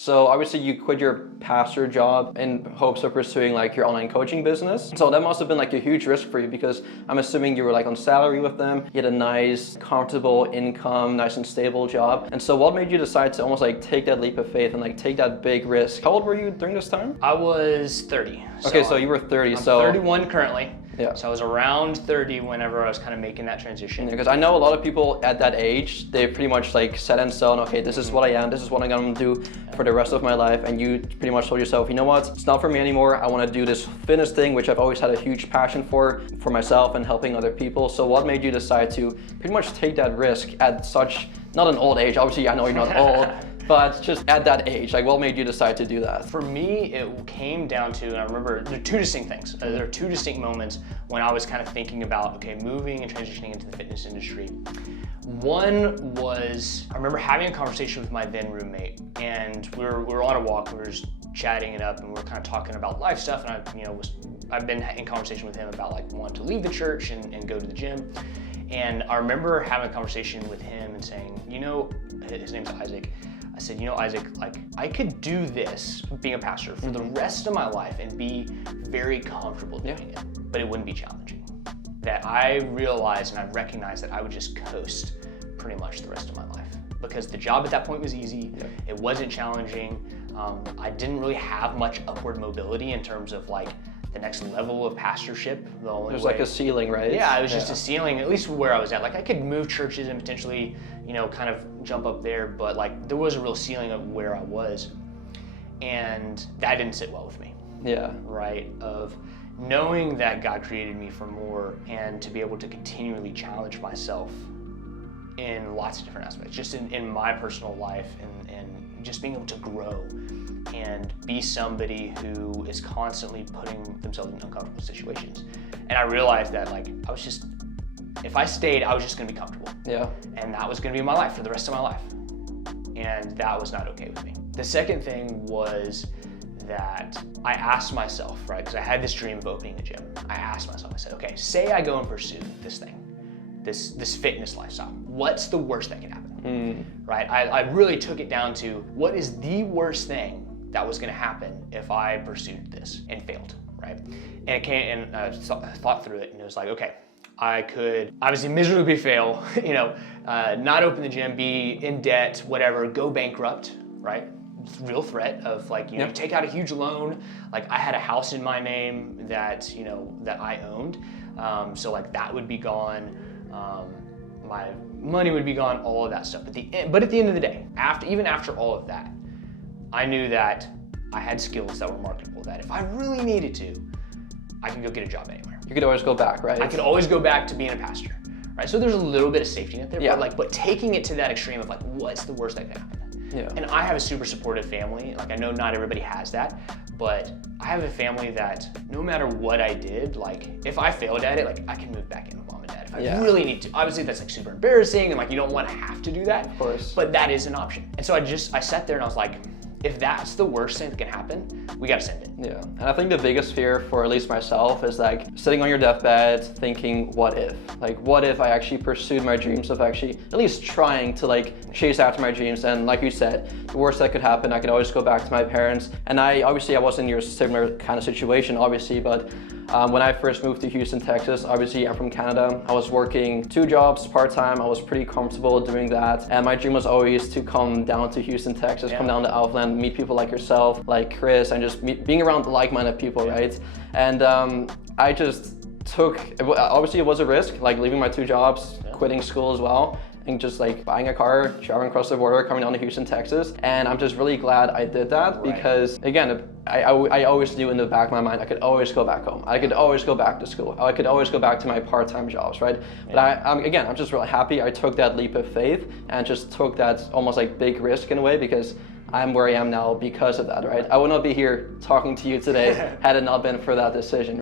So obviously you quit your pastor job in hopes of pursuing like your online coaching business. So that must have been like a huge risk for you, because I'm assuming you were like on salary with them. You had a nice, comfortable income, nice and stable job. And so what made you decide to almost like take that leap of faith and like take that big risk? How old were you during this time? I was 30. Okay, so you were 30. I'm 31 currently. Yeah. So I was around 30 whenever I was kind of making that transition. Because I know a lot of people at that age, they pretty much like set in stone, okay, this is what I am, this is what I'm gonna do for the rest of my life. And you pretty much told yourself, you know what, it's not for me anymore. I wanna do this fitness thing, which I've always had a huge passion for myself and helping other people. So what made you decide to pretty much take that risk at such, not an old age, obviously I know you're not old, but just at that age, like what made you decide to do that? For me, it came down to, and I remember there are two distinct things. There are two distinct moments when I was kind of thinking about, okay, moving and transitioning into the fitness industry. One was, I remember having a conversation with my then roommate, and we were on a walk, we were just chatting it up, and we were kind of talking about life stuff, and I've been in conversation with him about like wanting to leave the church and go to the gym. And I remember having a conversation with him and saying, his name's Isaac. I said, Isaac, like I could do this, being a pastor, for the rest of my life and be very comfortable doing it, but it wouldn't be challenging. That I realized and I recognized that I would just coast pretty much the rest of my life, because the job at that point was easy. Yeah. It wasn't challenging. I didn't really have much upward mobility in terms of like the next level of pastorship. There's like a ceiling, right? Yeah, it was just a ceiling, at least where I was at. Like I could move churches and potentially, kind of jump up there, but like there was a real ceiling of where I was. And that didn't sit well with me. Yeah. Right? Of knowing that God created me for more and to be able to continually challenge myself in lots of different aspects, just in my personal life and just being able to grow and be somebody who is constantly putting themselves in uncomfortable situations. And I realized that like if I stayed, I was just gonna be comfortable. Yeah. And that was gonna be my life for the rest of my life. And that was not okay with me. The second thing was that I asked myself, right, because I had this dream of opening a gym. I asked myself, I said, okay, say I go and pursue this thing, this fitness lifestyle. What's the worst that can happen? Right? I really took it down to what is the worst thing that was going to happen if I pursued this and failed, right? And it came, and I thought through it, and it was like, okay, I could obviously miserably fail, not open the gym, be in debt, whatever, go bankrupt, right? Real threat of like, take out a huge loan. Like I had a house in my name that, that I owned. So like that would be gone. My money would be gone, all of that stuff. But at the end of the day, even after all of that, I knew that I had skills that were marketable, that if I really needed to, I could go get a job anywhere. You could always go back, right? I could always go back to being a pastor, right? So there's a little bit of safety net there, yeah. but taking it to that extreme of like, what's the worst that could happen? Yeah. And I have a super supportive family. Like I know not everybody has that, but I have a family that no matter what I did, like if I failed at it, like I can move back in with mom and dad if I really need to. Obviously that's like super embarrassing and like you don't want to have to do that. Of course. But that is an option. And so I sat there and I was like, if that's the worst thing that can happen, we gotta send it. Yeah, and I think the biggest fear for at least myself is like sitting on your deathbed thinking, what if? Like, what if I actually pursued my dreams of actually at least trying to like chase after my dreams? And like you said, the worst that could happen, I could always go back to my parents. And I was in your similar kind of situation, obviously, but when I first moved to Houston, Texas, obviously I'm from Canada. I was working 2 jobs part-time. I was pretty comfortable doing that. And my dream was always to come down to Houston, Texas, come down to Alphaland, meet people like yourself, like Chris, and just being around like-minded people, right? And I just obviously it was a risk, like leaving my 2 jobs, quitting school as well, and just like buying a car, traveling across the border, coming down to Houston, Texas. And I'm just really glad I did that because again, I always knew in the back of my mind, I could always go back home. I could always go back to school. I could always go back to my part-time jobs, right? But I'm just really happy I took that leap of faith and just took that almost like big risk in a way, because I'm where I am now because of that, right? I would not be here talking to you today had it not been for that decision.